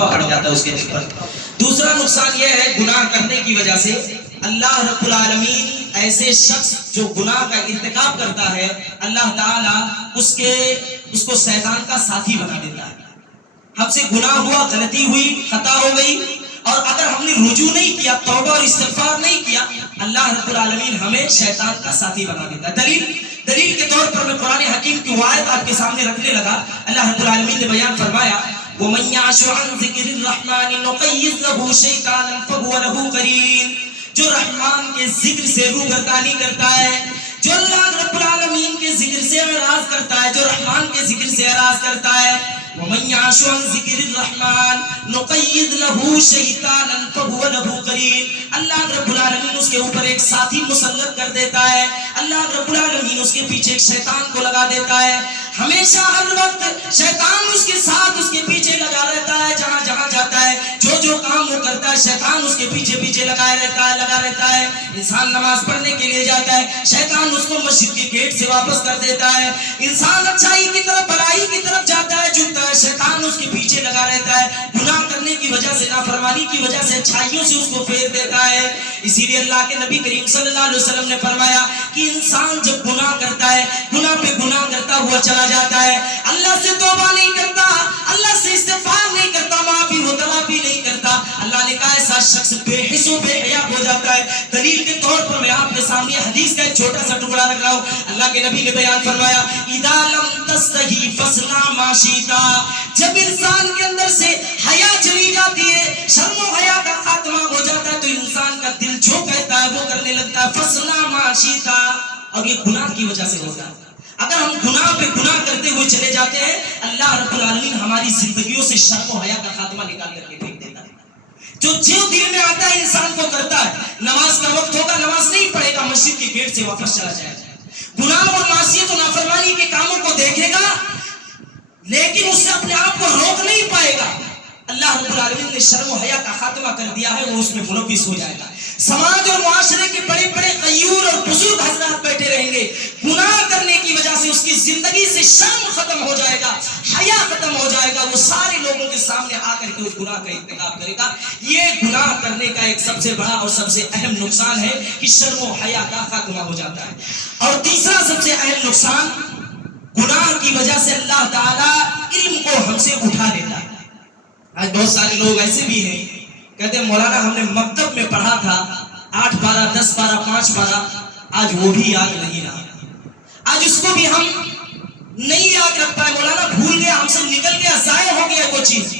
پڑ جاتا ہے اس کے دل پر۔ دوسرا نقصان یہ ہے گناہ کرنے کی وجہ سے اللہ رب العالمین ایسے شخص جو گناہ کا ارتکاب کرتا ہے اللہ تعالیٰ اس کو شیطان کا ساتھی بنا دیتا ہے۔ ہم سے گناہ ہوا، غلطی ہوئی، خطا ہو گئی، اور اگر ہم نے رجوع نہیں کیا، توبہ اور استغفار نہیں کیا، اللہ رب العالمین ہمیں شیطان کا ساتھی بنا دیتا ہے۔ دلیل کے طور پر میں قرآن حکیم کی آیت آپ کے سامنے رکھنے لگا۔ اللہ رب العالمین نے بیان فرمایا وَمَن يَعْشُ عَن ذِكْرِ الرَّحْمَنِ نُقَيِّضْ لَهُ شَيْطَانًا فَهُوَ لَهُ قَرِينٌ۔ جو رحمان کے ذکر سے روگردانی کرتا ہے، جو اللہ رب العالمین کے ذکر سے اعراض کرتا ہے، جو رحمان کے ذکر سے اعراض کرتا ہے، وَمَن يَعْشُ عَن ذِكْرِ الرَّحْمَنِ نُقَيِّضْ لَهُ شَيْطَانًا فَهُوَ لَهُ قَرِينٌ۔ اللہ رب العالمین اس کے اوپر ایک ساتھی مسلط کر دیتا ہے، اللہ رب العالمین اس کے پیچھے ایک شیطان کو لگا دیتا ہے۔ ہمیشہ ہر وقت شیطان اس کے ساتھ، اس کے پیچھے لگا رہتا ہے، جہاں جہاں جاتا ہے، جو کام وہ کرتا ہے، شیطان اس کے پیچھے لگا رہتا ہے۔ انسان نماز پڑھنے کے لیے جاتا ہے، شیطان اس کو مسجد کے گیٹ سے واپس کر دیتا ہے۔ انسان اچھائی کی طرف، بھلائی کی طرف جاتا ہے، جھکتا ہے، شیطان اس کے پیچھے لگا رہتا ہے۔ گناہ کرنے کی وجہ سے، نافرمانی کی وجہ سے اچھائیوں سے اس کو پھیر دیتا ہے۔ اسی لیے اللہ کے نبی کریم صلی اللہ علیہ وسلم نے فرمایا کہ انسان جب گناہ کرتا ہے، گناہ پہ گناہ کرتا ہوا چلا جاتا ہے، اللہ سے توبہ نہیں کرتا، اللہ سے استغفار نہیں کرتا، معافی و تلافی نہیں کرتا، اللہ نے کہا ایسا شخص بے حس و بے حیا ہو جاتا ہے۔ دلیل کے طور پر میں آپ کے سامنے حدیث کا ایک چھوٹا سا ٹکڑا رکھ رہا ہوں۔ اللہ کے نبی نے بیان فرمایا اذا لم تستحی فاصنع ما شئت۔ جب انسان کے اندر سے حیا چلی جاتی ہے، شرم و حیا کا خاتمہ ہو جاتا ہے، تو انسان کا دل جو کہتا ہے وہ کرنے لگتا ہے، فاصنع ما شئت۔ اور یہ گناہ کی وجہ سے ہوتا ہے۔ اگر ہم گناہ پہ گناہ کرتے ہوئے چلے جاتے ہیں، اللہ رب العالمین ہماری زندگیوں سے شرم و حیا کا خاتمہ نکال کر کے پھینک دیتا ہے۔ جو دل میں آتا ہے انسان کو کرتا ہے۔ نماز کا وقت ہوگا، نماز نہیں پڑھے گا، مسجد کے گیٹ سے واپس چلا جائے گا۔ گناہ اور معصیت و نافرمانی کے کاموں کو دیکھے گا، لیکن اس سے اپنے آپ کو روک نہیں پائے گا۔ اللہ رب العالمین نے شرم و حیا کا خاتمہ کر دیا ہے، وہ اس میں ملوث ہو جائے گا۔ سماج اور معاشرے کے بڑے بڑے غیور اور بزرگ حضرات بیٹھے رہیں گے، گناہ کرنے کی وجہ سے اس کی زندگی سے شرم ختم ہو جائے گا، حیا ختم ہو جائے گا، وہ سارے لوگوں کے سامنے آ کر کے اس گناہ کا ارتکاب کرے گا۔ یہ گناہ کرنے کا ایک سب سے بڑا اور سب سے اہم نقصان ہے کہ شرم و حیا کا خاتمہ ہو جاتا ہے۔ اور تیسرا سب سے اہم نقصان، گناہ کی وجہ سے اللہ تعالیٰ علم کو ہم سے اٹھا لیتا ہے۔ آج بہت سارے لوگ ایسے بھی ہیں، کہتے ہیں مولانا ہم نے مکتب میں پڑھا تھا 8 پارہ 10 پارہ 5 پارہ، آج وہ بھی یاد نہیں رہا، آج اس کو بھی ہم نہیں یاد رکھ پائے، مولانا بھول گیا، ہم سے نکل گیا، ضائع ہو گیا وہ چیز۔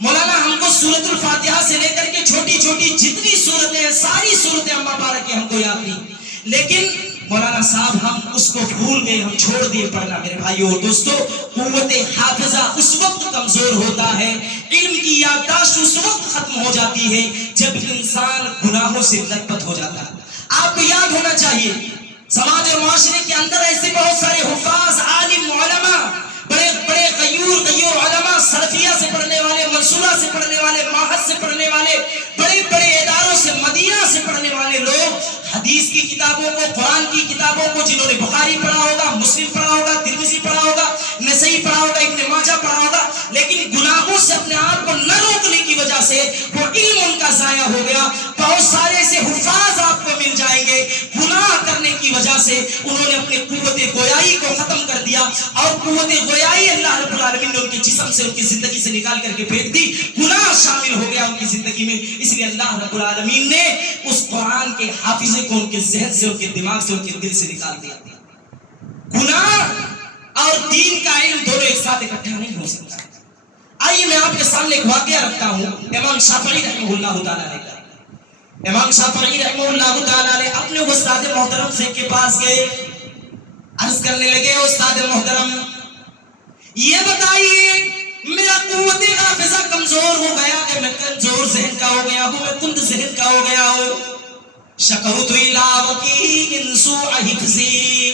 مولانا ہم کو سورۃ الفاتحہ سے لے کر کے چھوٹی چھوٹی جتنی سورتیں ہیں، ساری سورتیں اما پارہ کی ہم کو یاد نہیں، لیکن مولانا صاحب ہم اس کو بھول گئے، ہم چھوڑ دیے پڑھنا۔ میرے بھائیو اور دوستو، قوت حافظہ اس وقت کمزور ہوتا ہے، علم کی یادداشت اس وقت ختم ہو جاتی ہے جب انسان گناہوں سے لت پت ہو جاتا ہے۔ آپ کو یاد ہونا چاہیے، سماج اور معاشرے کے اندر ایسے بہت سارے حفاظ، عالم، علماء، بڑے بڑے غیور علماء، سلفیہ سے پڑھنے والے، منصورہ سے پڑھنے والے، ماہد سے پڑھنے والے، بڑے بڑے اداروں سے، مدینہ سے پڑھنے والے لوگ، حدیث کی کتابوں کو، قرآن کی کتابوں کو، جنہوں نے بخاری پڑھا ہوگا، مسلم پڑھا ہوگا، ترمذی پڑھا ہوگا، نسائی پڑھا ہوگا، ابن ماجہ پڑھا ہوگا، لیکن گناہوں سے اپنے آپ کو نہ روکنے کی وجہ سے وہ علم ان کا ضائع ہو گیا۔ بہت سارے ایسے حفاظ آپ کو مل جائیں گے، گناہ کرنے کی وجہ سے انہوں نے اپنی قوت گویائی کو ختم کر دیا، اور قوت گویائی اللہ رب العالمین نے ان کے جسم سے، ان کی زندگی سے نکال کر کے پھینک دی، گناہ شامل ہو گیا ان کی زندگی میں۔ اس لیے اللہ رب العالمین نے اس قرآن کے حافظے کو ان کے ذہن سے، ان کے دماغ سے، ان کے دل سے نکال دیا۔ گناہ اور دین کا علم دونوں ایک ساتھ اکٹھا نہیں ہو سکتا۔ آئیے میں آپ کے سامنے ایک واقعہ رکھتا ہوں، امام شافعی رحمہ اللہ تعالیٰ نے کہا۔ امام شافعی رحمہ اللہ تعالیٰ نے اپنے استاد محترم سے کے پاس گئے، عرض کرنے لگے استاد محترم یہ بتائیے میرا قوت حافظہ کمزور ہو گیا ہے، میں کمزور ذہن کا ہو گیا ہوں، میں کند ذہن کا ہو گیا ہوں۔ شکوت الی وکیع سوء حفظی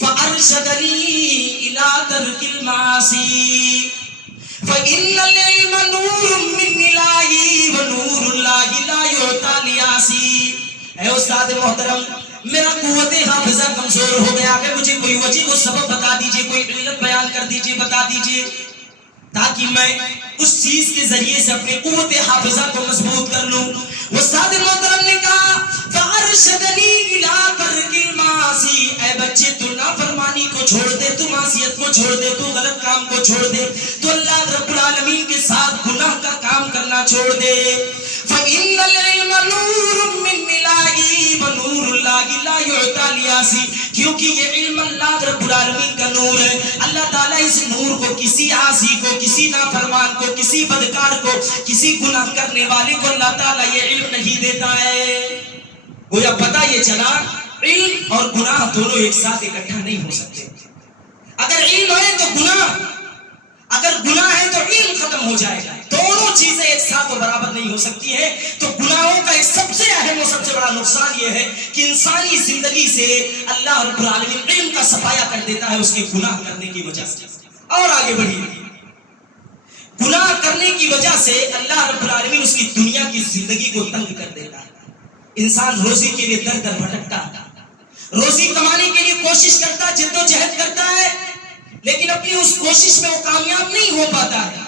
فارشدنی الی ترک المعاصی فإن العلم نور من الہی ونور اللہ لا یعطی لیاسی۔ اے استاد محترم میرا قوت حافظہ کمزور ہو گیا ہے، مجھے کوئی وجہ و سبب بتا دیجئے، کوئی علت بیان کر دیجئے، بتا دیجئے، تاکہ میں اس چیز کے ذریعے سے اپنی قوت حافظہ کو مضبوط کر لوں. استاد محترم نے کہا فارشدنی الی ترک المعاصی، اے بچے تو نافرمانی کو چھوڑ دے، تو معصیت کو چھوڑ دے، تو غلط کام کو چھوڑ دے، تو اللہ رب العالمین کے ساتھ گناہ کا کام کرنا چھوڑ دے. فإن العلم نور من اللہ ونور اللہ لا یعطی لیاسی، کیونکہ یہ علم اللہ رب العالمین کا نور ہے. اللہ تعالیٰ اس نور کو کسی عاصی کو، کسی نافرمان کو، کسی بدکار کو، کسی گناہ کرنے والے کو اللہ تعالیٰ یہ علم نہیں دیتا ہے. گویا پتہ یہ چلا علم اور گناہ دونوں ایک ساتھ اکٹھا نہیں ہو سکتے. اگر علم ہے تو گناہ، اگر گناہ ہے تو علم ختم ہو جائے گا. دونوں چیزیں ایک ساتھ اور برابر نہیں ہو سکتی ہیں. تو گناہوں کا ایک سب سے اہم اور سب سے بڑا نقصان یہ ہے کہ انسانی زندگی سے اللہ رب العالمین علم کا صفایا کر دیتا ہے اس کے گناہ کرنے کی وجہ سے. اور آگے بڑھیے، گناہ کرنے کی وجہ سے اللہ رب العالمین اس کی دنیا کی زندگی کو تنگ کر دیتا ہے. انسان روزی کے لیے در در بھٹکتا ہے، روزی کمانے کے لیے کوشش کرتا، جد و جہد کرتا ہے، لیکن اپنی اس کوشش میں وہ کامیاب نہیں ہو پاتا ہے.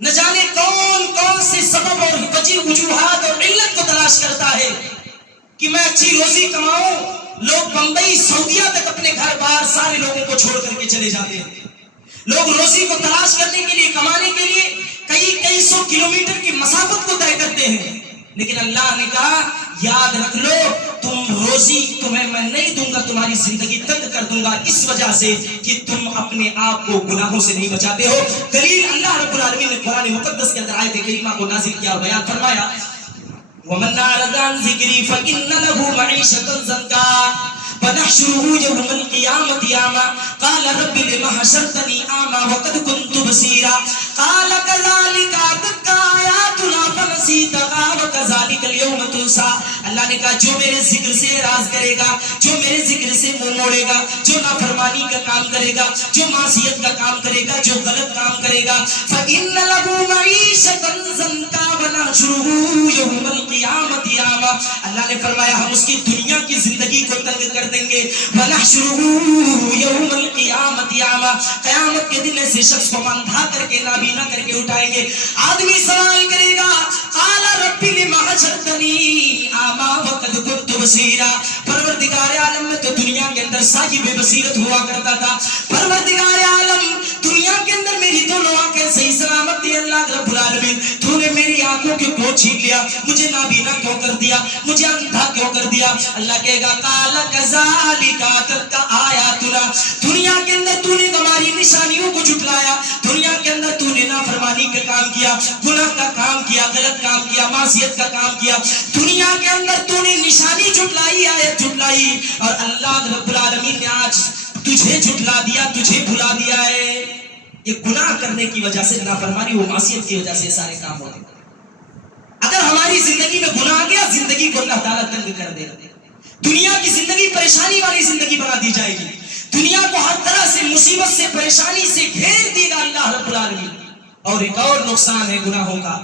نہ جانے کون کون سے سبب اور وجوہات اور علت کو تلاش کرتا ہے کہ میں اچھی روزی کماؤں. لوگ بمبئی سعودیہ تک اپنے گھر بار سارے لوگوں کو چھوڑ کر کے چلے جاتے ہیں. لوگ روزی کو تلاش کرنے کے لیے، کمانے کے لیے کئی سو کلومیٹر کی مسافت کو طے کرتے ہیں. لیکن اللہ نے کہا یاد رکھ لو، تم روزی تمہیں میں نہیں دوں گا، تمہاری زندگی تنگ کر دوں گا اس وجہ سے کہ تم اپنے آپ کو گناہوں سے نہیں بچاتے ہو. دلیل اللہ رب العالمین نے قرآن مقدس کے اندر آیت کریمہ کو نازل کیا اور بیان فرمایا وَمَنْ أَعْرَضَ عَنْ ذِكْرِي فَإِنَّ لَهُ مَعِيشَةً ضَنكًا وَنَحْشُرُهُ يَوْمَ الْقِيَامَةِ أَعْمَى قَالَ رَبِّ لِمَ حَشَرْتَنِي أَعْمَى وَقَدْ كُنْتُ بَصِيرًا قَالَ كَذَلِكَ أَتَتْكَ آيَاتُنَا فَنَسِيتَهَا وَكَذَلِكَ الْيَوْمَ تُنسَى. اللہ نے کہا جو میرے ذکر سے اعراض کرے گا، جو میرے ذکر سے منہ موڑے گا، جو نافرمانی کا کام کرے گا، جو معصیت کا کام کرے گا، جو غلط کام کرے گا، فَإِنَّ لَهُ مَعِيشَةً ضَنكًا وَنَحْشُرُهُ يَوْمَ الْقِيَامَةِ أَعْمَى. اللہ نے فرمایا ہم اس کی دنیا کی زندگی کو تنگ کر دیں گے. وَنَحْشُرُهُ يَوْمَ الْقِيَامَةِ أَعْمَى، قیامت کے دن ایسے شخص کو اندھا کر کے، نابینا کر کے اٹھائیں گے. آدمی سوال کرے گا قَالَ رَبِّ لِمَ حَشَرْتَنِي أَعْمَى وَقَدْ كُنْتُ بَصِيرًا. پروردگار عالم میں تو دنیا کے اندر صاحب بصیرت ہوا کرتا تھا. پروردگار عالم دنیا کے اندر میری دونوں آنکھیں صحیح سلامت تھی. اللہ رب العالمین تو نے میری آنکھوں کے کو چھین لیا، مجھے نابینا کیوں کر دیا، مجھے اندھا کیوں کر دیا. اللہ کہے گا قَالَ كَذَلِكَ أَتَتْكَ آيَاتُنَا، دنیا کے اندر تو نے ہماری نشانیوں کو جھٹلایا، دنیا کے اندر تو نے نافرمانی کا کام کیا، گناہ کا کام کیا، غلط کام کیا، معصیت کا کام کیا. دنیا کے اندر تو نے نشانی جھٹلائی، آیت جھٹلائی، اور اللہ رب العالمین نے آج تجھے جھٹلا دیا، تجھے بھلا دیا ہے. یہ گناہ کرنے کی وجہ سے، نافرمانی و معصیت کی وجہ سے یہ سارے کام ہوتے ہیں. اگر ہماری زندگی میں گناہ آ گیا، زندگی کو اللہ تعالیٰ تنگ کر دے گا. دنیا کی زندگی پریشانی والی زندگی بنا دی جائے گی. دنیا کو ہر طرح سے مصیبت سے، پریشانی سے گھیر دے گا اللہ رب العالمین. اور ایک اور نقصان ہے گناہوں کا،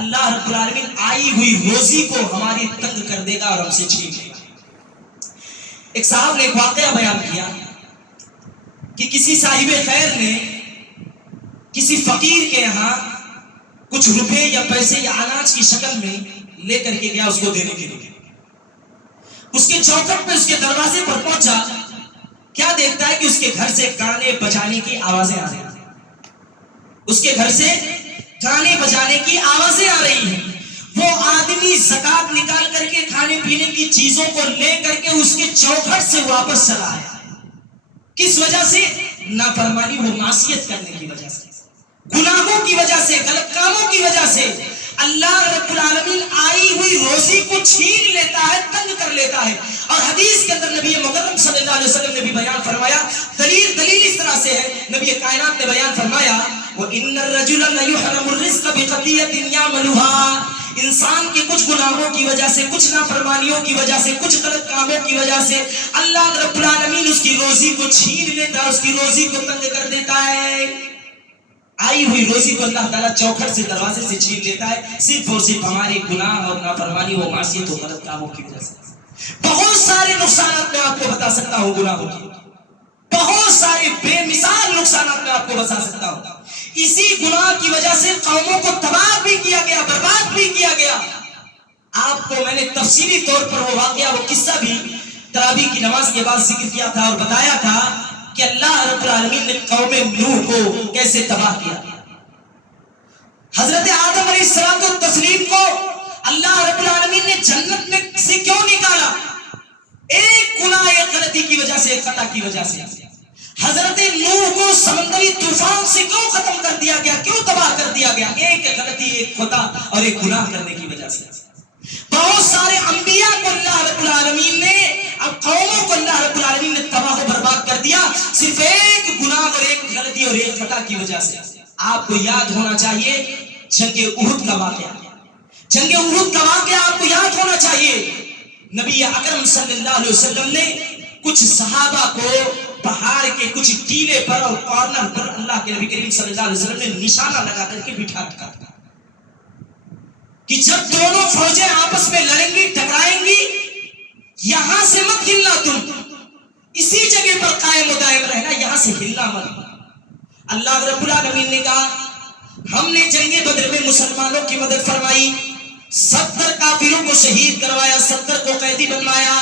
اللہ رب العالمین آئی ہوئی روزی کو ہماری تنگ کر دے گا اور ہم سے چھین لے گا. ایک صاحب نے ایک واقعہ بیان کیا کہ کسی صاحب خیر نے کسی فقیر کے یہاں کچھ روپے یا پیسے یا اناج کی شکل میں لے کر کے گیا اس کو دینے کے لیے. اس کے چوکھٹ پہ، اس کے دروازے پر پہنچا، کیا دیکھتا ہے کہ اس کے گھر سے گانے بجانے کی آوازیں آ رہی ہیں. اس کے گھر سے گانے بجانے کی آوازیں آ رہی ہیں. وہ آدمی زکات نکال کر کے کھانے پینے کی چیزوں کو لے کر کے اس کے چوکھٹ سے واپس چلا آیا. کس وجہ سے؟ نافرمانی و معصیت کرنے کی وجہ سے، گناہوں کی وجہ سے، غلط کاموں کی وجہ سے. اللہ رب العالمین آئی ہوئی روزی کو چھین لیتا ہے، تنگ کر لیتا ہے. اور حدیث کے اندر نبی مکرم صلی اللہ علیہ وسلم نے بھی بیان فرمایا، دلیل اس طرح سے ہے. نبی کائنات نے بیان فرمایا وَإِنَّ الرَّجُلَ لَيُحْرَمُ الرِّزْقَ بِخَطِيئَةٍ يَعْمَلُهَا. انسان کے کچھ گناہوں کی وجہ سے، کچھ نافرمانیوں کی وجہ سے، کچھ غلط کاموں کی وجہ سے اللہ رب العالمین اس کی روزی کو چھین لیتا ہے، اس کی روزی کو تنگ کر دیتا ہے. آئی ہوئی روزی کو اللہ تعالیٰ چوکھٹ سے، دروازے سے چھین لیتا ہے، صرف اور صرف ہمارے گناہ اور نافرمانی و معصیت و غلط کاموں کی وجہ سے. بہت سارے نقصانات میں آپ کو بتا سکتا ہوں گناہوں کی، بہت سارے بے مثال نقصانات میں آپ کو بتا سکتا ہوں. اسی گناہ کی وجہ سے قوموں کو تباہ بھی کیا گیا، برباد بھی کیا گیا۔ آپ کو میں نے تفصیلی طور پر وہ واقعہ، وہ قصہ بھی تراویح کی نماز کے بعد ذکر کیا تھا اور بتایا تھا کہ اللہ رب العالمین نے قوم نوح کو کیسے تباہ کیا۔ حضرت آدم علیہ السلام و تسلیم کو اللہ رب العالمین نے جنت میں سے کیوں نکالا؟ ایک گناہ، ایک غلطی کی وجہ سے، ایک خطا کی وجہ سے۔ حضرت نوح کو سمندری طوفان سے کیوں ختم کر دیا گیا، کیوں تباہ کر دیا گیا؟ ایک غلطی، ایک خطا اور ایک گناہ کرنے کی وجہ سے۔ بہت سارے انبیاء کو اللہ رب العالمین نے، اب قوموں کو اللہ رب العالمین نے تباہ و برباد کر دیا، صرف ایک گناہ اور ایک غلطی اور ایک خطا کی وجہ سے۔ آپ کو یاد ہونا چاہیے جنگ احد کا واقعہ، جنگ احد کا واقعہ آپ کو یاد ہونا چاہیے۔ نبی اکرم صلی اللہ علیہ وسلم نے کچھ صحابہ کو پہاڑ کے کچھ ٹیلے پر اور کارنر پر اللہ کے نبی کریم صلی اللہ علیہ وسلم نے نشانہ لگا کر کے بٹھا رکھا تھا کہ جب دونوں فوجیں آپس میں لڑیں گی، ٹکرائیں گی، یہاں سے مت ہلنا، تم اسی جگہ پر قائم و دائم رہنا، یہاں سے ہلنا مت۔ اللہ رب العالمین نے کہا ہم نے جنگ بدر میں مسلمانوں کی مدد فرمائی، 70 کافروں کو شہید کروایا، 70 کو قیدی بنوایا۔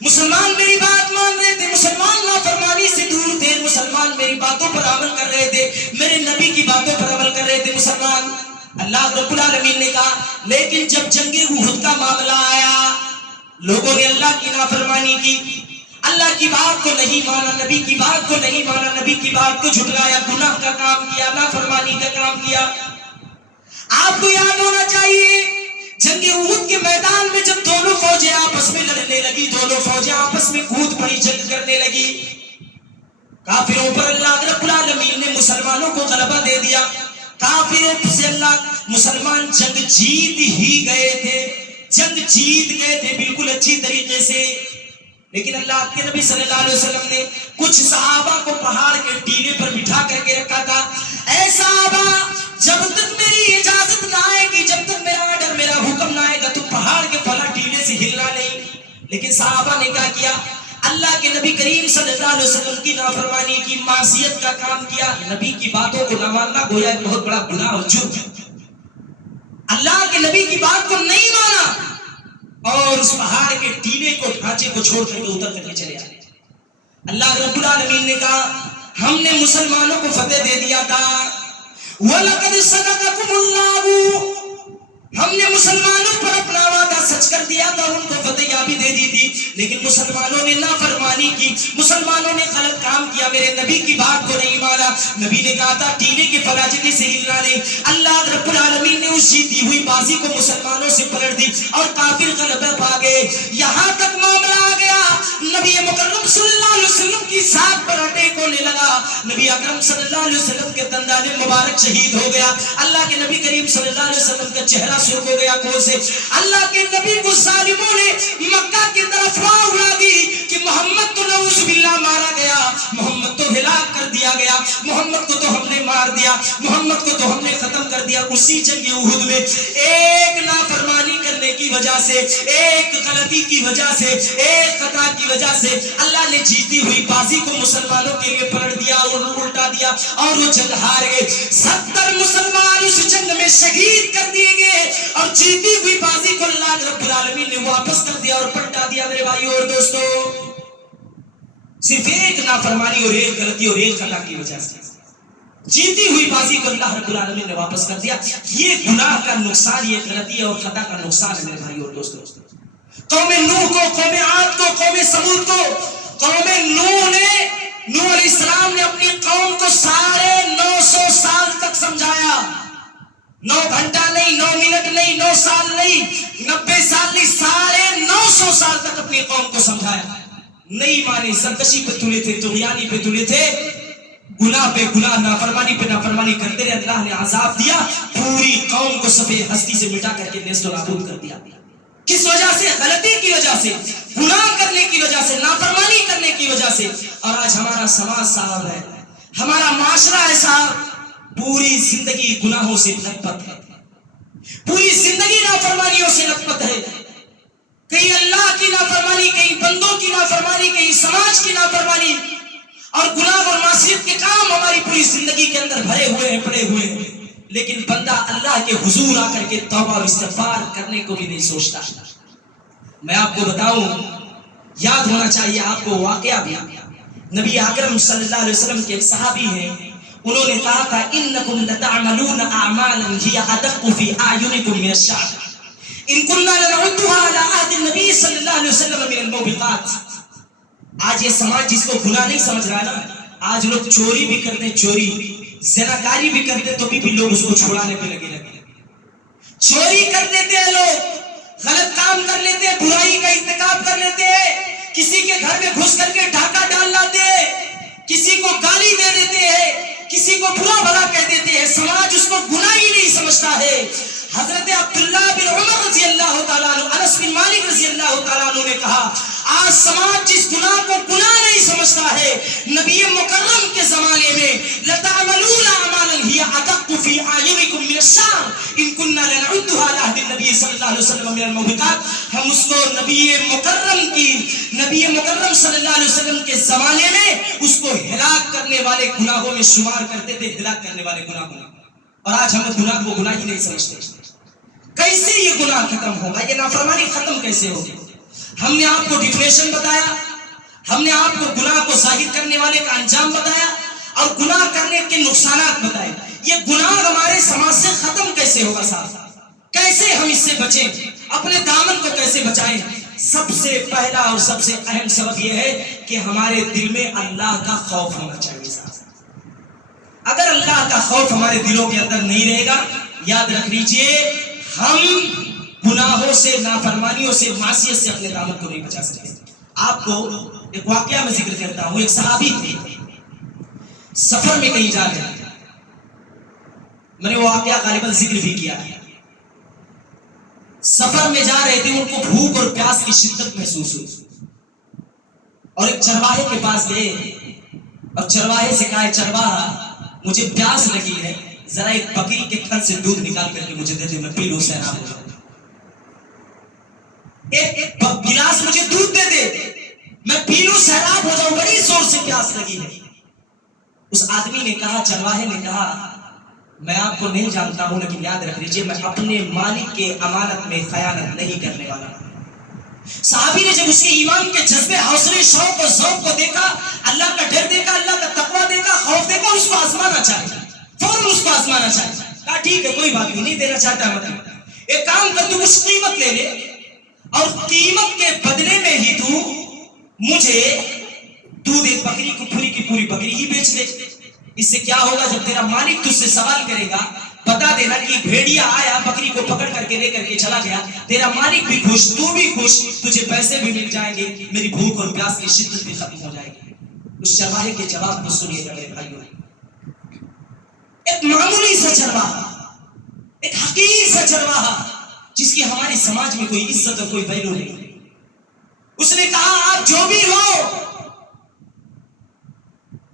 مسلمان میری بات مان رہے تھے، مسلمان نافرمانی سے دور تھے، مسلمان میری باتوں پر عمل کر رہے تھے، میرے نبی کی باتوں پر عمل کر رہے تھے مسلمان۔ اللہ رب العالمین نے کہا لیکن جب جنگ احد کا معاملہ آیا، لوگوں نے اللہ کی نافرمانی کی، اللہ کی بات کو نہیں مانا، نبی کی بات کو نہیں مانا، نبی کی بات کو جھٹلایا، گناہ کا کام کیا، نافرمانی کا کام کیا۔ آپ کو یاد ہونا چاہیے جنگ احد کے میدان میں جب دونوں فوجیں آپس میں لڑنے لگی، دونوں فوجیں آپس میں کود پڑی، جنگ کرنے لگی، کافروں پر اللہ رب العالمین نے مسلمانوں کو غلبہ دے دیا۔ کافروں سے اللہ، مسلمان جنگ جیت ہی گئے تھے، جنگ جیت گئے تھے بالکل اچھی طریقے سے، لیکن اللہ کے نبی صلی اللہ علیہ وسلم نے کچھ صحابہ کو پہاڑ کے ٹیلے پر بٹھا کر کے رکھا تھا۔ اے صحابہ، جب تک میری اجازت نہ آئے گی، جب تک میرا آرڈر، میرا حکم نہ آئے گا، تو پہاڑ کے فلاں ٹیلے سے ہلنا نہیں۔ لیکن صحابہ نے کیا کیا؟ اللہ کے نبی کریم صلی اللہ علیہ وسلم کی نافرمانی کی، معصیت کا کام کیا۔ نبی کی باتوں کو نہ ماننا گویا ایک بہت بڑا گناہ اور جرم۔ اللہ کے نبی کی بات کو نہیں مانا اور اس پہاڑ کے ٹیلے کو، ڈھانچے کو چھوڑ کر کے اتر کر کے چلے آئے۔ اللہ رب العالمین نے کہا ہم نے مسلمانوں کو فتح دے دیا تھا، وَلَقَدْ صَدَقَكُمُ اللَّهُ، ہم نے مسلمانوں پر اپنا وعدہ سچ کر دیا تھا، ان کو فتح یابی دے دی تھی، لیکن مسلمانوں نے نافرمانی کی، مسلمانوں نے غلط کام کیا، میرے نبی کی بات کو نہیں مانا۔ نبی نے کہا تھا ٹیلے کے فلاں جگہ سے ہلنا نہیں۔ اللہ رب العالمین نے اس جیتی ہوئی بازی کو مسلمانوں سے پلٹ دی اور کافر غلبہ پا گئے۔ یہاں تک معاملہ آ گیا نبی مکرم صلی اللہ علیہ وسلم کی ساتھ پر اٹیک ہونے لگا، نبی اکرم صلی اللہ علیہ وسلم کے دندان مبارک شہید ہو گیا۔ اللہ کے نبی کریم صلی اللہ علیہ وسلم کا چہرہ سرخ ہو گیا کون سے؟ اللہ کے نبی کو ظالموں نے مکہ کی طرف راہ اڑا دی کہ محمد تو نعوذ باللہ مارا گیا، محمد تو ہلاک کر دیا گیا، محمد کو تو ہم نے مار دیا، محمد کو تو ہم نے ختم کر دیا۔ اسی جنگ احد میں ایک نافرمانی کرنے کی وجہ سے، ایک غلطی کی وجہ سے، ایک خطا کی وجہ سے اللہ نے جیتی ہوئی بازی کو مسلمانوں کے لیے پلٹ دیا اور الٹا دیا اور وہ جنگ ہار گئے۔ 70 مسلمان اس جنگ میں شہید کر دیے گئے اور جیتی ہوئی بازی کو اللہ رب العالمین نے واپس کر دیا اور پلٹا دیا۔ میرے بھائیو اور دوستو، صرف ایک نافرمانی اور ایک غلطی اور ایک خطا کی وجہ سے جیتی ہوئی بازی کو اللہ رب العالمین نے واپس کر دیا۔ یہ گناہ کا نقصان، یہ غلطی اور خطا کا نقصان ہے میرے بھائیو اور دوستو۔ قوم نوح کو، قوم عاد کو، قوم سمود کو، قوم نوح علیہ السلام نے اپنی قوم کو 950 سال تک سمجھایا، 9 گھنٹہ نہیں، 9 منٹ نہیں، 9 سال نہیں، 90 سال نہیں، 950 سال تک اپنی قوم کو سمجھایا، نہیں مانی، سرکشی پہ تلے تھے، طغیانی پہ تلے تھے، گناہ پہ گناہ، نافرمانی پہ نافرمانی کرتے رہے۔ اللہ نے عذاب دیا، پوری قوم کو سفید ہستی سے مٹا کر کے نیست و نابود کر دیا۔ کس وجہ سے؟ غلطی کی وجہ سے، گناہ کرنے کی وجہ سے، نافرمانی کرنے کی وجہ سے۔ اور آج ہمارا سماج صاحب ہے، ہمارا معاشرہ ایسا، پوری زندگی گناہوں سے لت پت ہے، پوری زندگی نافرمانیوں سے لت پت ہے، کہیں اللہ کی نافرمانی، کہیں بندوں کی نافرمانی، کہیں سماج کی نافرمانی، اور گناہ اور معصیت کے کام ہماری پوری زندگی کے اندر بھرے ہوئے ہیں، پڑے ہوئے ہیں، لیکن بندہ اللہ کے حضور آ کر کے توبہ اور استغفار کرنے کو بھی نہیں سوچتا۔ میں آپ کو بتاؤں، یاد ہونا چاہیے آپ کو واقعہ بھی، نبی اکرم صلی اللہ علیہ وسلم کے ایک صحابی ہیں، انہوں نے کہا تھا انکم لتعملون اعمالا هي ادق في اعینکم من الشعر ان كنا لنعدها على عهد النبي صلی اللہ علیہ وسلم من الموبقات۔ آج یہ سماج جس کو گناہ نہیں سمجھ رہا ہے نا، آج لوگ چوری بھی کرتے ہیں، چوری زناکاری بھی کرتے تو بھی لوگ اس کو چھڑانے پہ لگے، چوری کر لیتے ہیں، لوگ غلط کام کر لیتے ہیں، برائی کا ارتکاب کر لیتے ہیں، کسی کے گھر میں گھس کر کے ڈاکہ ڈال لاتے ہیں، کسی کو گالی دے دیتے ہیں، کسی کو برا بھلا کہہ دیتے ہیں، سماج اس کو گناہ ہی نہیں سمجھتا ہے۔ حضرت عبداللہ بن عمر رضی اللہ تعالیٰ عنہ، انس بن مالک رضی اللہ تعالیٰ عنہ نے کہا آج سماج جس گناہ کو گناہ نہیں سمجھتا ہے، نبی مکرم کے زمانے میں لتعملون اعمالا هي ادق في اعینکم من الشعر ان كنا لنعدها على عهد النبي صلی اللہ علیہ وسلم من الموبقات، ہم اس کو نبی مکرم صلی اللہ علیہ وسلم کے زمانے میں اس کو ہلاک کرنے والے گناہوں میں شمار کرتے تھے، ہلاک کرنے والے گناہوں میں، اور آج ہم گناہ کو گناہ ہی نہیں سمجھتے۔ کیسے یہ گناہ ختم ہوگا، یہ نافرمانی ختم کیسے ہوگی؟ ہم نے آپ کو ڈیفینیشن بتایا، ہم نے آپ کو گناہ کو ظاہر کرنے والے کا انجام بتایا اور گناہ کرنے کے نقصانات بتائے۔ یہ گناہ ہمارے سماج سے ختم کیسے ہوگا صاحب؟ کیسے ہم اس سے بچیں، اپنے دامن کو کیسے بچائیں؟ سب سے پہلا اور سب سے اہم سبب یہ ہے کہ ہمارے دل میں اللہ کا خوف ہونا چاہیے صاحب۔ اگر اللہ کا خوف ہمارے دلوں کے اندر نہیں رہے گا، یاد رکھ لیجئے ہم گناہوں سے، نافرمانیوں سے، معصیت سے اپنے دامن کو نہیں بچا سکتے۔ آپ کو ایک واقعہ میں ذکر کرتا ہوں، ایک صحابی تھے، سفر میں کہیں جا رہے تھے، میں نے وہ واقعہ غالباً ذکر بھی کیا ہے۔ سفر میں جا رہے تھے، ان کو بھوک اور پیاس کی شدت محسوس ہوئی اور ایک چرواہے کے پاس گئے اور چرواہے سے کہا چرواہا مجھے پیاس لگی ہے، ذرا ایک بکری کے تھن سے دودھ نکال کر کے مجھے دے دے، میں پی لوں، سیراب ہو جاؤں، ایک گلاس مجھے دودھ دے دے، میں پی لوں، سیراب ہو جاؤں، بڑی زور سے پیاس لگی ہے۔ اس آدمی نے کہا، چرواہے نے کہا میں آپ کو نہیں جانتا ہوں، لیکن یاد رکھ لیجئے میں اپنے مالک کے امانت میں خیانت نہیں کرنے والا ہوں۔ صحابی نے جب اس کے ایمان کے جذبے، حوصلے، شوق اور ذوق کو دیکھا، اللہ کا ڈر دیکھا، اللہ کا تقویٰ دیکھا، خوف دیکھا، اس کو آزمانا چاہیے، فوراً اس کو آزمانا چاہیے۔ کہا ٹھیک ہے، کوئی بات نہیں دینا چاہتا مطلب ایک کام کر، تو کچھ قیمت لے لے اور قیمت کے بدلے میں ہی تو مجھے دودھ ایک بکری کو پوری کی پوری بکری ہی بیچ دے۔ اس سے کیا ہوگا، جب تیرا مالک تجھ سے سوال کرے گا بتا دینا کہ بھیڑیا آیا، بکری کو پکڑ کر کے لے کر کے چلا گیا، تیرا مالک بھی خوش، تو بھی خوش، تجھے پیسے بھی مل جائیں گے، میری بھوک اور پیاس کی شدت بھی ختم ہو جائے گی۔ اس چرواہے کے جواب کو سنیے گا میرے بھائیوں، ایک معمولی سا چرواہا، ایک حقیر سا چرواہا جس کی ہماری سماج میں کوئی عزت اور کوئی ویلو نہیں، اس نے کہا آپ جو بھی ہو،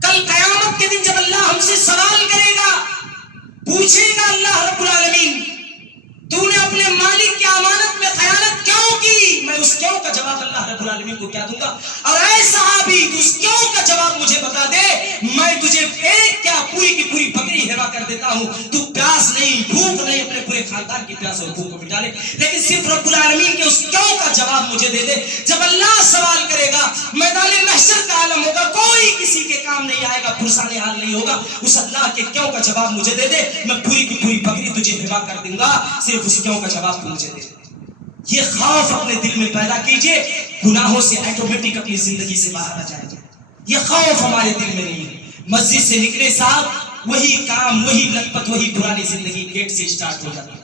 کل قیامت کے دن جب اللہ ہم سے سوال کرے گا، پوچھے گا اللہ رب العالمین تو نے اپنے مالک کی امانت میں خیانت کیوں کی، میں اس کیوں کا جواب اللہ رب العالمین کو کیا دوں گا؟ اور اے صحابی تو اس کیوں کا جواب مجھے بتا دے، میں تجھے ایک کیا پوری کی پوری بکری ہبا کر دیتا ہوں، تو پیاس نہیں، بھوک نہیں، اپنے پورے خاندان کی پیاس اور بھوک کو مٹا لے، لیکن صرف رب العالمین کے اس کیوں کا جواب مجھے دے دے۔ جب اللہ سوال کرے گا، میدان محشر کا عالم ہوگا، کوئی کسی کے کام نہیں آئے گا، پرسان حال نہیں ہوگا، اس اللہ کے کیوں کا جواب مجھے دے دے، میں پوری کی پوری بکری تجھے ہبا کر دوں گا، صرف اس کیوں کا جواب تو مجھے دے دے۔ یہ خوف اپنے دل میں پیدا کیجئے، گناہوں سے آٹومیٹک اپنی زندگی سے باہر آ جائے گا۔ یہ خوف ہمارے دل میں نہیں ہے، مسجد سے نکلے صاحب وہی کام، وہی لطپت، وہی پرانی زندگی گیٹ سے سٹارٹ ہو جاتی ہے،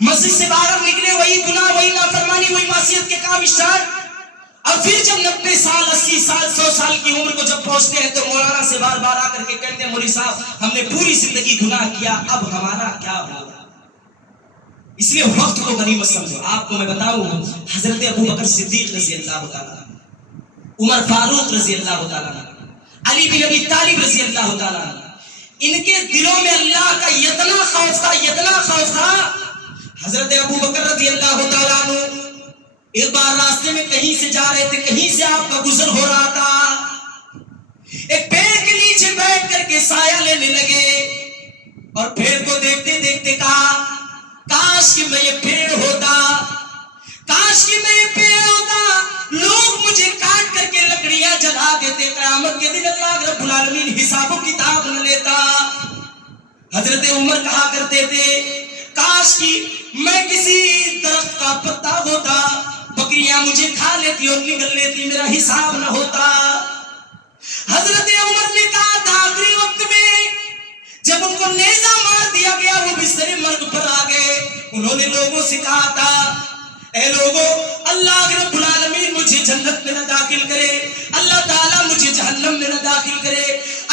مسجد سے باہر نکلے وہی گناہ، وہی نافرمانی، وہی معصیت کے کام سٹارٹ، اور پھر جب 90 سال 80 سال 100 سال کی عمر کو جب پہنچتے ہیں تو مولانا سے بار بار آ کر کے کہتے ہیں مولوی صاحب ہم نے پوری زندگی گناہ کیا، اب ہمارا کیا ہوگا؟ اس لیے وقت کو غنیمت سمجھو۔ آپ کو میں بتاؤں، حضرت ابو بکر صدیق رضی اللہ تعالیٰ، عمر فاروق رضی اللہ تعالیٰ، علی بن ابی طالب رضی اللہ تعالیٰ، ان کے دلوں میں اللہ کا اتنا خوف تھا، اتنا خوف تھا۔ حضرت ابو بکر رضی اللہ تعالیٰ عنہ ایک بار راستے میں کہیں سے جا رہے تھے، کہیں سے آپ کا گزر ہو رہا تھا، ایک پیڑ کے نیچے بیٹھ کر کے سایہ لینے لگے اور پیڑ کو دیکھتے دیکھتے کہا کاش کہ میں یہ پیڑ ہوتا، کاش کہ میں یہ پیڑ ہوتا، لوگ مجھے کاٹ کر کے لکڑیاں جلا دیتے، قیامت کے دن اللہ رب العالمین حساب و کتاب نہ لیتا۔ حضرت عمر کہا کرتے تھے کاش کہ میں کسی درخت کا پتا ہوتا، بکریاں مجھے کھا لیتی اور نگل لیتی، میرا حساب نہ ہوتا۔ حضرت عمر نے کہا تھا آخری وقت میں جب ان کو نیزہ مار دیا گیا وہ بستر مرگ پر آ گئے، انہوں نے لوگوں سے کہا تھا اے لوگوں اللہ رب العالمین مجھے جنت میں نہ داخل کرے، اللہ تعالیٰ مجھے جہنم میں نہ داخل کرے،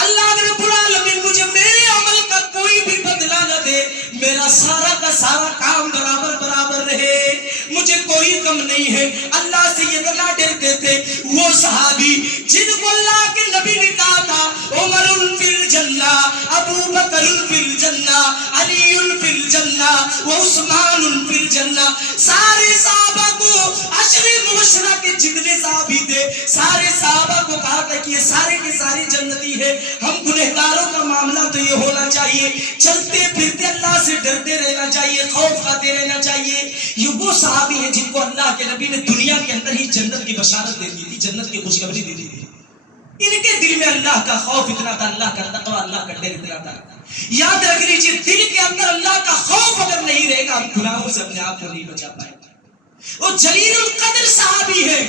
اللہ رب العالمین مجھے میرے عمل کا کوئی بھی بدلہ نہ دے، میرا سارا کا سارا کام برابر برابر رہے، مجھے کوئی کم نہیں ہے۔ اللہ سے یہ اتنا ڈرتے تھے وہ صحابی جن کو اللہ کے نبی نے کہا تھا عمر فی الجنہ، ابو بکر فی الجنہ، علی فی الجنہ وعثمان فی الجنہ، سارے صحابہ کو عشر مبشرہ کے جتنے صحابی تھے سارے صحابہ کو کہا تھا کہ یہ سارے کے سارے جنتی ہے۔ ہم گنہگاروں کا معاملہ تو یہ ہونا چاہیے، چلتے پھرتے اللہ سے ڈرتے رہنا چاہیے، خوف کھاتے رہنا چاہیے۔ یہ وہ صحابی ہیں جن کو اللہ کے نبی نے دنیا کے اندر ہی جنت کی بشارت دے دی تھی، جنت کی خوشخبری دے دی تھی۔ ان کے دل میں اللہ کا خوف اتنا تھا، اللہ کا تقویٰ، اللہ کا ڈر اتنا تھا۔ یاد رکھ لیجیے دل کے اندر اللہ کا خوف اگر نہیں رہے گا ہم گناہوں سے اپنے آپ کو نہیں بچا پائیں گے۔ وہ جلیل القدر صحابی ہے،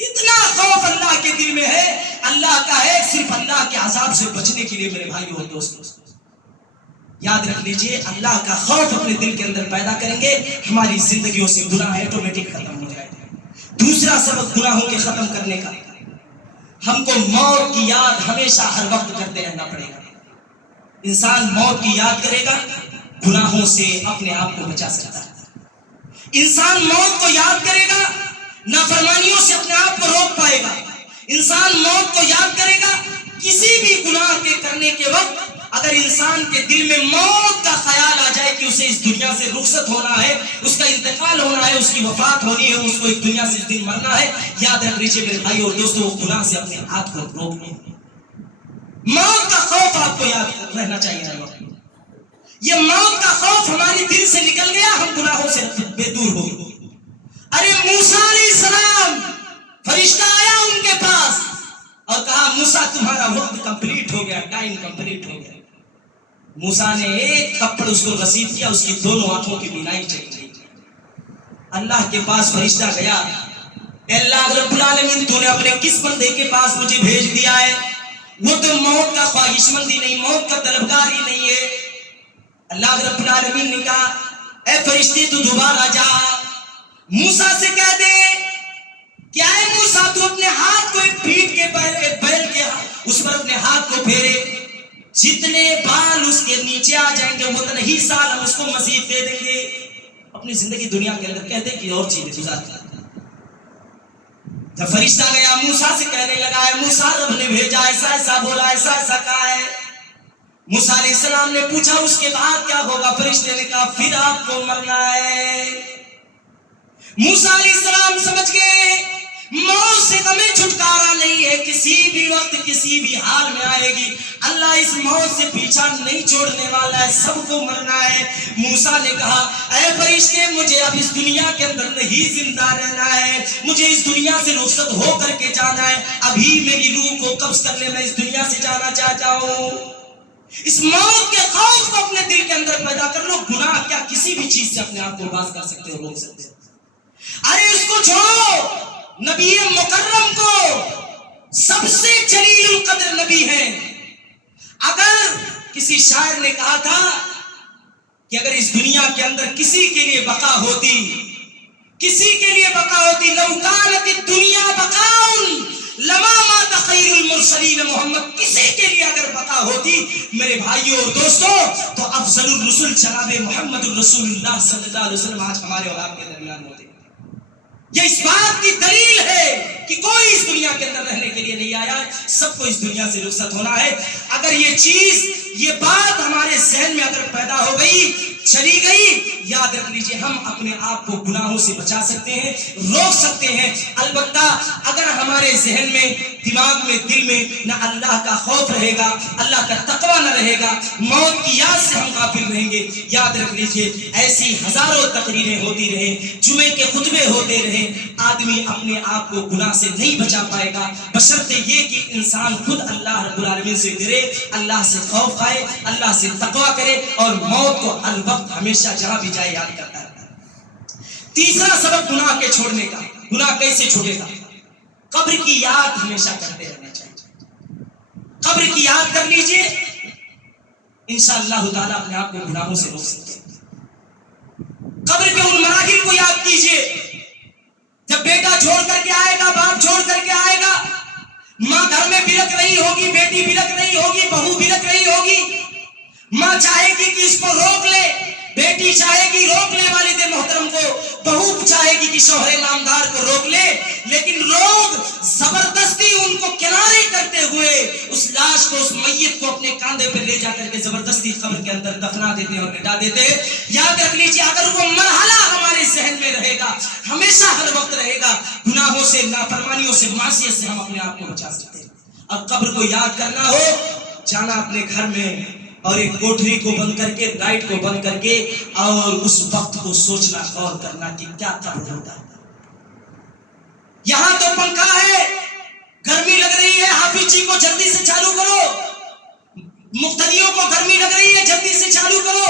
اتنا خوف اللہ کے دل میں ہے، اللہ کا ہے، صرف اللہ کے عذاب سے بچنے کے لیے میرے بھائی اور دوستوں یاد رکھ لیجئے اللہ کا خوف اپنے دل کے اندر پیدا کریں گے، ہماری زندگیوں سے گناہ آٹومیٹک ختم ہو جائے گا۔ دوسرا سبب گناہوں کے ختم کرنے کا، ہم کو موت کی یاد ہمیشہ ہر وقت کرتے رہنا پڑے گا۔ انسان موت کی یاد کرے گا گناہوں سے اپنے آپ کو بچا سکتا ہے۔ انسان موت کو یاد کرے گا نافرمانیوں سے اپنے آپ کو روک پائے گا۔ انسان موت کو یاد کرے گا کسی بھی گناہ کے کرنے کے وقت اگر انسان کے دل میں موت کا خیال آ جائے کہ اسے اس دنیا سے رخصت ہونا ہے، اس کا انتقال ہونا ہے، اس کی وفات ہونی ہے، اس کو ایک دنیا سے اس دن مرنا ہے، یاد رکھ لیجیے میرے بھائی اور دوستوں وہ گناہ سے اپنے ہاتھ کو روک لیں۔ موت کا خوف آپ کو یاد رہنا چاہیے ہر وقت۔ یہ موت کا خوف ہمارے دل سے نکل گیا، ہم گناہوں سے بے دور ہو گئے۔ ارے موسیٰ علیہ السلام فرشتہ آیا ان کے پاس اور کہا موسیٰ تمہارا وقت کمپلیٹ ہو گیا، ٹائم کمپلیٹ ہو گیا۔ موسیٰ نے ایک تھپڑ اس کو رسید کیا، اس کی دونوں آنکھوں کی بینائی چلی گئی۔ اللہ کے پاس فرشتہ گیا، اے اللہ رب العالمین تو نے اپنے کس بندے کے پاس مجھے بھیج دیا ہے؟ وہ تو موت کا خواہش مند ہی نہیں، موت کا طلبگار ہی نہیں ہے۔ اللہ رب العالمین نے کہا اے فرشتے تو دوبارہ جا، موسیٰ سے کہہ دے کیا ہے موسیٰ تو اپنے ہاتھ کو ایک بھیڑ کے بیل کے اس پر اپنے ہاتھ کو پھیرے، جتنے بال اس کے نیچے آ جائیں گے اتنے ہی سال ہم اس کو مزید دے دیں گے۔ اپنی زندگی دنیا کے اندر کہتے کہ اور چیزیں گزارتا۔ جب فرشتہ گیا موسیٰ سے کہنے لگا ہے موسیٰ رب نے بھیجا، ایسا ایسا بولا، ایسا ایسا کہا ہے۔ موسیٰ علیہ السلام نے پوچھا اس کے بعد کیا ہوگا؟ فرشتے نے کہا پھر آپ کو مرنا ہے۔ موسیٰ علیہ السلام سمجھ گئے موت سے ہمیں چھٹکارا نہیں ہے، کسی بھی وقت کسی بھی حال میں آئے گی، اللہ اس موت سے پیچھا نہیں چھوڑنے والا ہے، سب کو مرنا ہے۔ موسیٰ نے کہا اے فرشتے مجھے اب اس دنیا کے اندر نہیں زندہ رہنا ہے، مجھے اس دنیا سے رخصت ہو کر کے جانا ہے، ابھی میری روح کو قبض کر لے، میں اس دنیا سے جانا چاہتا ہوں۔ اس موت کے خوف کو اپنے دل کے اندر پیدا کر لو۔ گناہ کیا کسی بھی چیز سے اپنے آپ کو باز کر سکتے ہو، روک سکتے ہو؟ ارے اس کو چھوڑو، نبی مکرم کو سب سے جلیل القدر نبی ہے۔ اگر کسی شاعر نے کہا تھا کہ اگر اس دنیا کے اندر کسی کے لیے بقا ہوتی، کسی کے لیے بقا ہوتی، لو کانت الدنیا بقاء لما مات خیر المرسلین، محمد کسی کے لیے اگر بقا ہوتی میرے بھائیوں اور دوستوں تو افضل الرسل جناب محمد الرسول اللہ صلی اللہ علیہ وسلم آج ہمارے اور آپ کے درمیان ہوتے۔ یہ اس بات کی دلیل ہے کہ کوئی اس دنیا کے اندر رہنے کے لیے نہیں آیا، سب کو اس دنیا سے رخصت ہونا ہے۔ اگر یہ چیز، یہ بات ہمارے ذہن میں اگر پیدا ہو گئی، چلی گئی، یاد رکھ لیجئے ہم اپنے آپ کو گناہوں سے بچا سکتے ہیں، روک سکتے ہیں۔ البتہ اگر ہمارے ذہن میں دماغ میں دل میں نہ اللہ کا خوف رہے گا، اللہ کا تقوی نہ رہے گا، موت کی یاد سے ہم غافل رہیں گے۔ یاد رکھ لیجئے ایسی ہزاروں تقریریں ہوتی رہیں، جمعے کے خطبے ہوتے رہیں، آدمی اپنے آپ کو گناہ سے نہیں بچا پائے گا، بشرطے یہ کہ انسان خود اللہ رب العالمین سے ڈرے، اللہ سے خوف کھائے، اللہ سے تقوی کرے اور موت کو ہر وقت ہمیشہ جہاں بھی جائے یاد کرتا ہے۔ تیسرا سبب گناہ کے چھوڑنے کا، گناہ کیسے چھوڑے گا؟ قبر کی یاد ہمیشہ کرتے رہنا چاہیے۔ قبر کی یاد کر لیجئے، انشاءاللہ تعالیٰ اپنے آپ کو گناہوں سے روک سکتے ہیں۔ قبر کے ان مراحل کو یاد کیجئے، جب بیٹا چھوڑ کر کے آئے گا، باپ چھوڑ کر کے آئے گا، ماں گھر میں بلک رہی ہوگی، بیٹی بلک رہی ہوگی، بہو بلک رہی ہوگی، ماں چاہے گی کہ اس کو روک لے، بیٹی چاہے گی روک لے والد محترم کو، بہو چاہے گی کہ شوہر نامدار کو روک لے، لیکن لوگ زبردستی ان کو کنارے کرتے ہوئے اس لاش کو، اس میت کو اپنے کاندھے پہ لے جا کر کے زبردستی قبر کے اندر دفنا دیتے اور لٹا دیتے۔ یاد رکھ لیجیے اگر وہ مرحلہ ہمارے ذہن میں رہے گا، ہمیشہ ہر وقت رہے گا، گناہوں سے، نافرمانیوں سے، معصیت سے ہم اپنے آپ کو بچا سکتے ہیں۔ اب قبر کو یاد کرنا ہو، جانا اپنے گھر میں اور ایک کوٹری کو بند کر کے، لائٹ کو بند کر کے، اور اس وقت کو سوچنا، غور کرنا کہ کیا قبر ہوتا ہے۔ یہاں تو پنکھا ہے، گرمی لگ رہی ہے، حافظ جی کو جلدی سے چالو کرو، مقتدیوں کو گرمی لگ رہی ہے جلدی سے چالو کرو،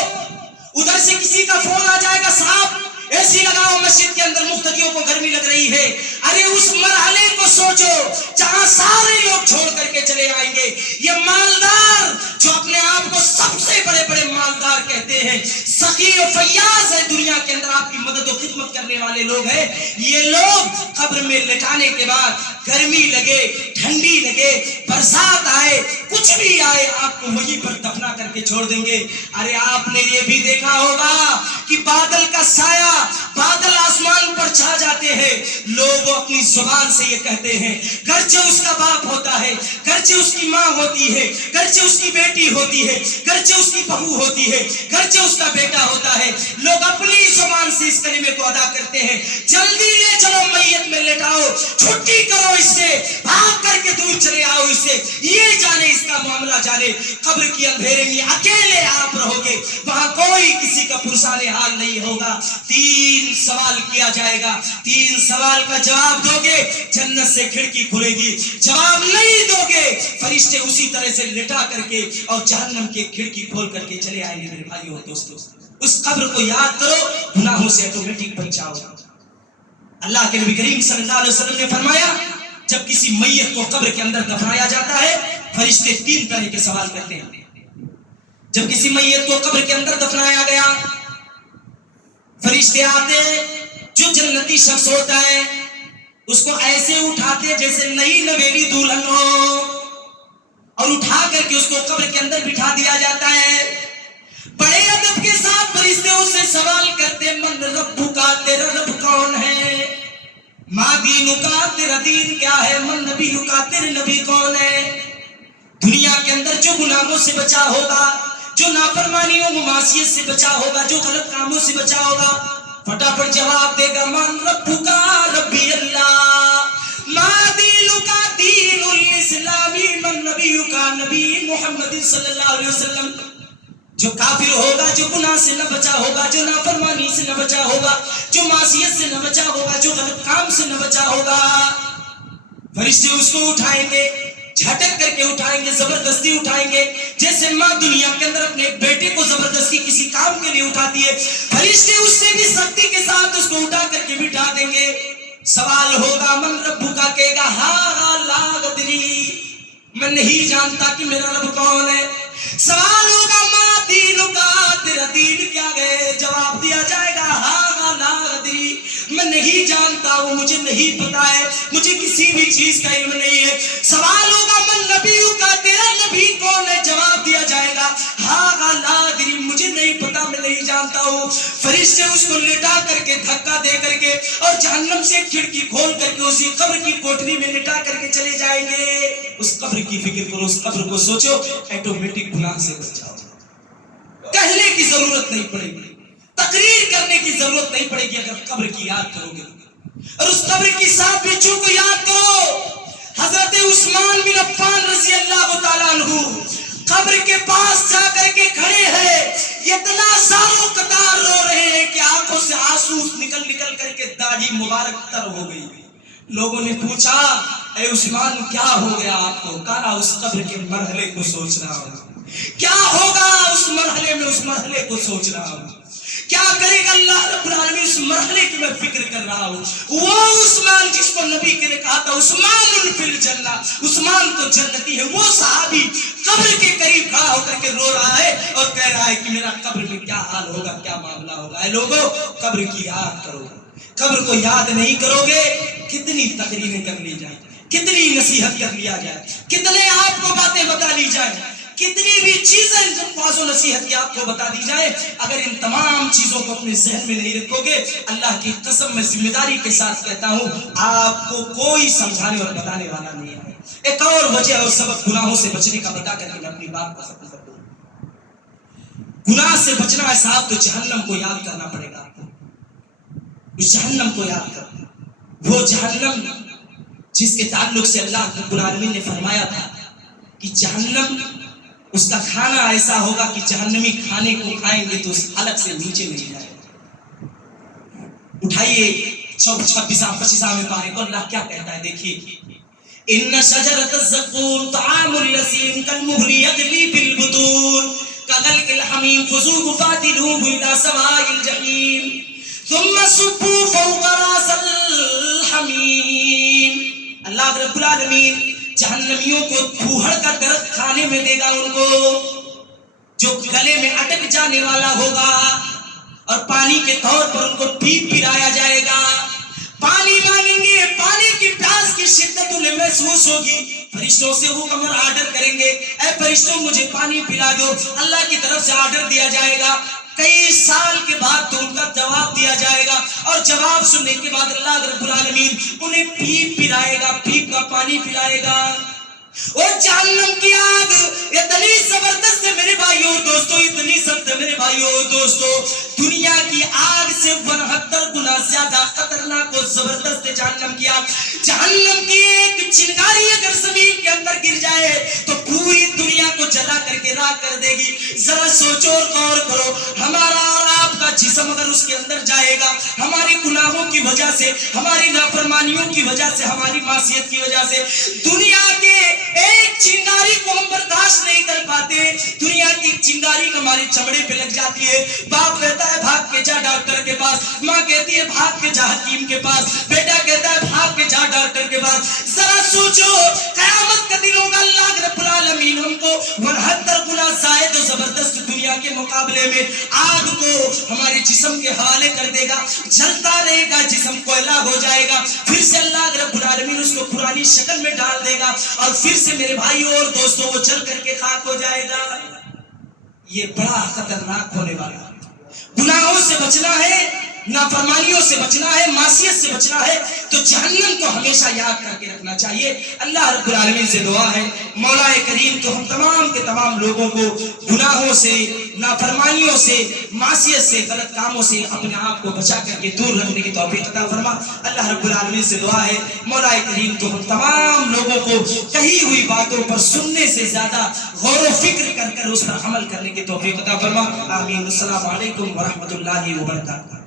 ادھر سے کسی کا فون آ جائے گا، صاحب اے سی لگاؤ مسجد کے اندر، مقتدیوں کو گرمی لگ رہی ہے۔ ارے اس مرحلے کو سوچو جہاں سارے لوگ چھوڑ کر کے چلے آئیں گے۔ یہ مالدار جو اپنے آپ کو سب سے بڑے بڑے مالدار کہتے ہیں، سخی و فیاض ہے دنیا کے اندر، آپ کی مدد و خدمت کرنے والے لوگ ہیں، یہ لوگ قبر میں لٹانے کے بعد گرمی لگے، ٹھنڈی لگے، برسات آئے، کچھ بھی آئے، آپ کو وہیں پر دفنا کر کے چھوڑ دیں گے۔ ارے آپ نے یہ بھی دیکھا ہوگا کہ بادل کا سایہ، بادل آسمان پر چھا جاتے ہیں، لوگ اپنی زبان سے یہ کہتے ہیں، گرچہ اس کا باپ ہوتا ہے، گرچہ اس کی ماں ہوتی ہے، گرچہ اس کی بیٹی ہوتی ہے، گرچہ اس کی بہو ہوتی ہے، گرچہ اس کا بیٹا ہوتا ہے، لوگ اپنی زبان سے اس کلمے کو ادا کرتے ہیں، جلدی لے چلو میت میں لٹاؤ، چھٹی کرو اس سے، بھاگ کر کے دور چلے آؤ اس سے، یہ جانے اس کا معاملہ جانے۔ قبر کی اندھیرے میں اکیلے آپ رہو گے، وہاں کوئی کسی کا پرسان حال نہیں ہوگا۔ 3 سوال کیا جائے گا، 3 سوال کا جواب دو گے، جنت سے کھڑکی کھلے گی، جواب نہیں دو گے، فرشتے اسی طرح سے لٹا کر کے اور جہنم کی کھڑکی کھول کر کے چلے آئیں گے۔ میرے بھائیو اور دوستو، اس قبر کو یاد کرو، گناہوں سے آٹومیٹک بچ جاؤ۔ اللہ کے نبی کریم صلی اللہ علیہ وسلم نے فرمایا جب کسی میت کو قبر کے اندر دفنایا جاتا ہے، فرشتے 3 طرح کے سوال کرتے ہیں۔ جب کسی میت کو قبر کے اندر دفنایا گیا، فرشتے آتے، جو جنتی شخص ہوتا ہے اس کو ایسے اٹھاتے جیسے نئی نویلی دلہن ہو، اور اٹھا کر کے اس کو قبر کے اندر بٹھا دیا جاتا ہے۔ بڑے ادب کے ساتھ فرشتے اس سے سوال کرتے، من ربک، تیرا رب کون ہے؟ ما دینک، تیرا دین کیا ہے؟ من نبیک، تیرے نبی کون ہے؟ دنیا کے اندر جو گناہوں سے بچا ہوگا، جو نافرمانیوں معصیت سے بچا ہوگا، جو غلط کاموں سے بچا ہوگا، فٹافٹ جواب دے گا، من ربک، ربی اللہ، ما دینک، دین الاسلام، من نبیک، نبی محمد صلی اللہ علیہ وسلم۔ جو کافر ہوگا، جو گناہ سے نہ بچا ہوگا، جو نافرمانی سے نہ بچا ہوگا، جو معصیت سے نہ بچا ہوگا، جو غلط کام سے نہ بچا ہوگا، فرشتے اس کو اٹھائیں گے، جھٹک کر کے اٹھائیں گے، زبردستی اٹھائیں گے، جیسے ماں دنیا کے اندر اپنے بیٹے کو زبردستی کسی کام کے لیے اٹھاتی ہے، فرشتے اس سے بھی سختی کے ساتھ اس کو اٹھا کر کے بٹھا دیں گے۔ سوال ہوگا، من ربک، کہے گا ہاں لا ادری، میں نہیں جانتا کہ میرا رب کون ہے۔ سوال ہوگا، ما دینک، تیرا دین کیا ہے؟ جواب دیا جائے گا، ہاں لا ادری، میں نہیں جانتا ہوں، مجھے نہیں پتا ہے، مجھے کسی بھی چیز کا علم نہیں ہے۔ سوال ہوگا، من نبیک، تیرا نبی کون ہے؟ جواب دیا جائے گا، ہاں لا ادری، مجھے نہیں پتا، میں نہیں جانتا ہوں۔ فرشتے اس کو لٹا کر کے، دھکا دے کر کے اور جہنم سے کھڑکی کھول کر کے اسی قبر کی کوٹری میں لٹا کر کے چلے جائیں گے۔ اس قبر کی فکر کرو، اس قبر کو سوچو، آٹومیٹک گناہ سے بچ جاؤ۔ کہنے کی ضرورت نہیں پڑے گی، تقریر کرنے کی ضرورت نہیں پڑے گی، اگر قبر کی یاد کرو گے اور اس قبر کی 7 بچوں کو یاد کرو۔ حضرت عثمان بن عفان رضی اللہ تعالیٰ عنہ قبر کے پاس جا کر کے کھڑے ہیں، اتنا زاروں قطار رو رہے ہیں کہ آنکھوں سے آنسو نکل نکل کر کے داڑھی مبارک تر ہو گئی۔ لوگوں نے پوچھا اے عثمان کیا ہو گیا آپ کو؟ کہا اس قبر کے مرحلے کو سوچ رہا ہوں، کیا ہوگا اس مرحلے میں، اس مرحلے کو سوچ رہا ہوں، کیا کرے گا اللہ رب العالمین، اس مرحلے کی میں فکر کر رہا ہوں۔ وہ عثمان جس کو نبی کے نے کہا تھا عثمان فی الجنہ، عثمان تو جنتی ہے، وہ صحابی قبر کے قریب کھڑا ہو کر کے رو رہا ہے اور کہہ رہا ہے کہ میرا قبر میں کیا حال ہوگا، کیا معاملہ ہوگا۔ اے لوگوں، قبر کی یاد کرو، قبر کو یاد نہیں کرو گے کتنی تقریریں کر لی جائیں، کتنی نصیحت کر لیا جائے، کتنے آپ کو باتیں بتا لی جائیں، کتنی بھی چیزیں جب واض و نصیحت کی آپ کو بتا دی جائے، اگر ان تمام چیزوں کو اپنے ذہن میں نہیں رکھو گے، اللہ کی قسم میں ذمہ داری کے ساتھ کہتا ہوں آپ کو کوئی سمجھانے اور بتانے والا نہیں ہے۔ ایک اور وجہ اور سبب گناہوں سے بچنے کا بتا کر کے میں اپنی بات کو ختم کر دوں۔ گناہ سے بچنا ہے صاحب تو جہنم کو یاد کرنا پڑے گا آپ کو، اس جہنم کو یاد کرنا، وہ جہنم جس کے تعلق سے اللہ رب العالمین نے فرمایا تھا کہ جہنم اس کا کھانا ایسا ہوگا کہ جہنمی کھانے کو کھائیں گے تو اس حلق سے نیچے نہیں جائے گا۔ اٹھائیے 26 پارے کو اللہ کیا کہتا ہے، دیکھیے ان شجرۃ الزقوم طعام الذین کالمہل یغلی فی البطون کغلق الحمیم خذوہ فاعتلوہ الی سواء الجحیم ثم صبوا فوق راس الحمیم۔ اللہ رب العالمین جہنمیوں کو پھوہڑ کا درخت کھانے میں دے گا، ان کو جو گلے میں اٹک جانے والا ہوگا، اور پانی کے طور پر ان کو پیپ پلایا جائے گا۔ پانی مانگیں گے، پانی کی پیاس کی شدت انہیں محسوس ہوگی، فرشتوں سے حکم اور آرڈر کریں گے اے فرشتوں مجھے پانی پلا دو، اللہ کی طرف سے آرڈر دیا جائے گا۔ کئی سال کے بعد تو ان کا جواب دیا جائے گا، اور جواب سننے کے بعد اللہ رب العالمین انہیں پیپ پلائے گا، پیپ کا پانی پلائے گا۔ اور جہنم کی آگ اتنی زبردست ہے میرے بھائیوں دوستو، اتنی سخت ہے میرے بھائیوں دوستو، دنیا کی آگ سے 72 گنا زیادہ خطرناک اور زبردست ہے جہنم کی آگ۔ جہنم کی ایک چنگاری اگر زمین کے اندر گر جائے تو پوری دنیا کو جلا کر کے راکھ کر دے گی۔ ذرا سوچو اور غور کرو، ہمارا اور آپ کا جسم اگر اس کے اندر جائے گا، ہماری گناہوں کی وجہ سے، ہماری نافرمانیوں کی وجہ سے، ہماری معصیت کی وجہ سے، دنیا کے ایک چنگاری کو ہم برداشت نہیں کر پاتے، دنیا کی چنگاری ہماری چمڑے پہ لگ جاتی ہے۔ باپ کہتا ہے بھاگ کے جا ڈاکٹر کے پاس، ماں کہتی ہے بھاگ کے جا حکیم کے پاس، بیٹا کہتا ہے بھاگ کے جا ڈاکٹر کے پاس۔ ذرا سوچو قیامت کا دن ہوگا، اللہ رب العالمین ہم کو 72 گنا زائد و زبردست دنیا کے مقابلے میں آگ کو ہمارے جسم کے حوالے کر دے گا، جلتا رہے گا، جسم کوئلہ ہو جائے گا، پھر سے اللہ رب العالمین اس کو پرانی شکل میں ڈال دے گا، اور پھر سے میرے بھائیوں اور دوستوں وہ جل کر کے خاک ہو جائے گا۔ یہ بڑا خطرناک ہونے والا ہے۔ گناہوں سے بچنا ہے، نافرمانیوں سے بچنا ہے، معصیت سے بچنا ہے تو جہنم کو ہمیشہ یاد کر کے رکھنا چاہیے۔ اللہ رب العالمین سے دعا ہے مولا کریم تو ہم تمام کے تمام لوگوں کو گناہوں سے، نافرمانیوں سے، معصیت سے، غلط کاموں سے اپنے آپ کو بچا کر کے دور رکھنے کی توفیق عطا فرما۔ اللہ رب العالمین سے دعا ہے مولا کریم تو ہم تمام لوگوں کو کہی ہوئی باتوں پر سننے سے زیادہ غور و فکر کر کر اس پر عمل کرنے کی توفیق عطا فرما۔ آمین۔ السلام علیکم ورحمۃ اللہ وبرکاتہ۔